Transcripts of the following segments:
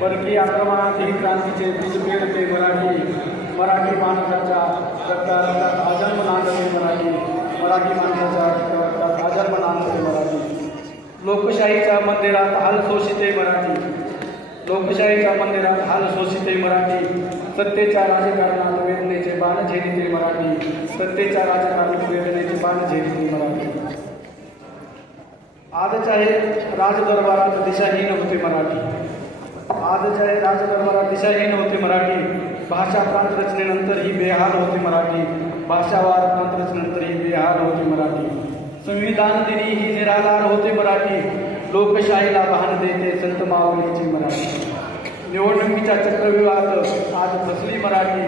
परकीय आक्रमणात ही क्रांतीचे बीज पेरते मराठी मराठी माणसाच्या रक्तात आजन्म नांदते मराठी मराठी माणसाच्या रक्तात आजन्म नांदते मराठी. लोकशाहीच्या मंदिरात हाल शोषिते मराठी. लोकशाहीच्या मंदिरात हाल शोषिते मराठी. सत्तेच्या राजकारणात वेदनेचे बाण झेलिते मराठी. सत्तेच्या राजकारणात वेदनेचे बाण झेलिते मराठी. आजच्या हे राजदरबारात दिशाहीन होते मराठी. आजच्या हे राजदरबारात दिशाहीन होते मराठी. भाषा प्रांत रचनेनंतर ही बेहाल होते मराठी. भाषावार प्रांत रचनेनंतर ही बेहाल होते मराठी. संविधान दिनी ही निराधार होते मराठी लोकशाहीला वाहन देते संत मावळीची मराठी. निवडणुकीच्या चक्रव्यूहात आज फसली मराठी.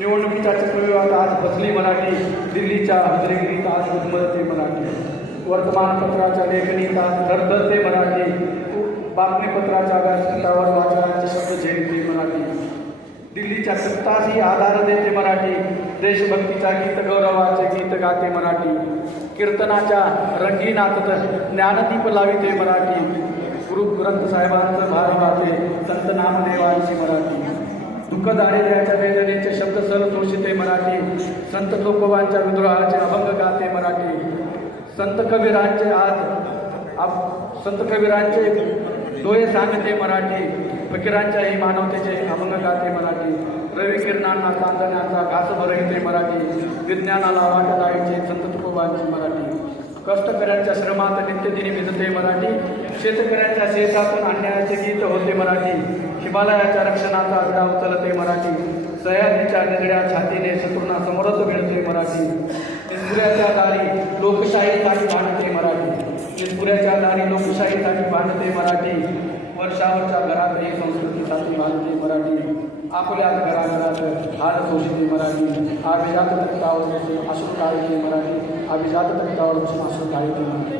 निवडणुकीच्या चक्रव्यूहात आज फसली मराठी. दिल्लीच्या हजरेगिरीत आज उद्मळते मराठी. वर्तमानपत्राच्या लेखणीत आज धरधरते मराठी. बातमीपत्राच्या व्यासपीठावर वाचनाचे शब्द झेलते मराठी. दिल्लीच्या सत्तासही आधार देते मराठी. देशभक्तीच्या गीत गौरवाचे गीत गाते मराठी. कीर्तनाच्या रंगीनात ज्ञानदीप लाविते मराठी. गुरु ग्रंथ साहेबांचं भार वाचे संत नामदेवांची मराठी. दुःख दारिद्र्याच्या वेदनेचे शब्द सरतोषिते मराठी. संत लोकवांच्या विद्रोहाचे अभंग गाते मराठी. संत कबीरांचे आज आप संत कबीरांचे डोळे सांगते मराठी फकीरांच्याही मानवतेचे अभंग गाते मराठी. रवी किरणांना चांदण्याचा घास भरविते मराठी. विज्ञानाला वाट लावायचे संत तुकोबांची मराठी. कष्टकऱ्यांच्या श्रमात नित्यदिनी भिजते मराठी. शेतकऱ्यांच्या शेतातून अन्यायाचे गीत होते मराठी. हिमालयाच्या रक्षणाचा आग्रा उचलते मराठी. सह्याद्रीच्या निगड्या छातीने शत्रूंना समोरच मिळते मराठी. इंद्रियाच्या दारी लोकशाहीसाठी भांडते मराठी. पुऱ्याच्या दारी लोकशाहीसाठी बांधते मराठी। वर्षावरच्या घरात एक संस्कृतीसाठी बांधते मराठी। आपल्या घराघरात हाड पोषते मराठी। अभिजात तक्तावर बसून असून काळजी मराठी। अभिजात तक्तावर बसून असून काळजी मराठी।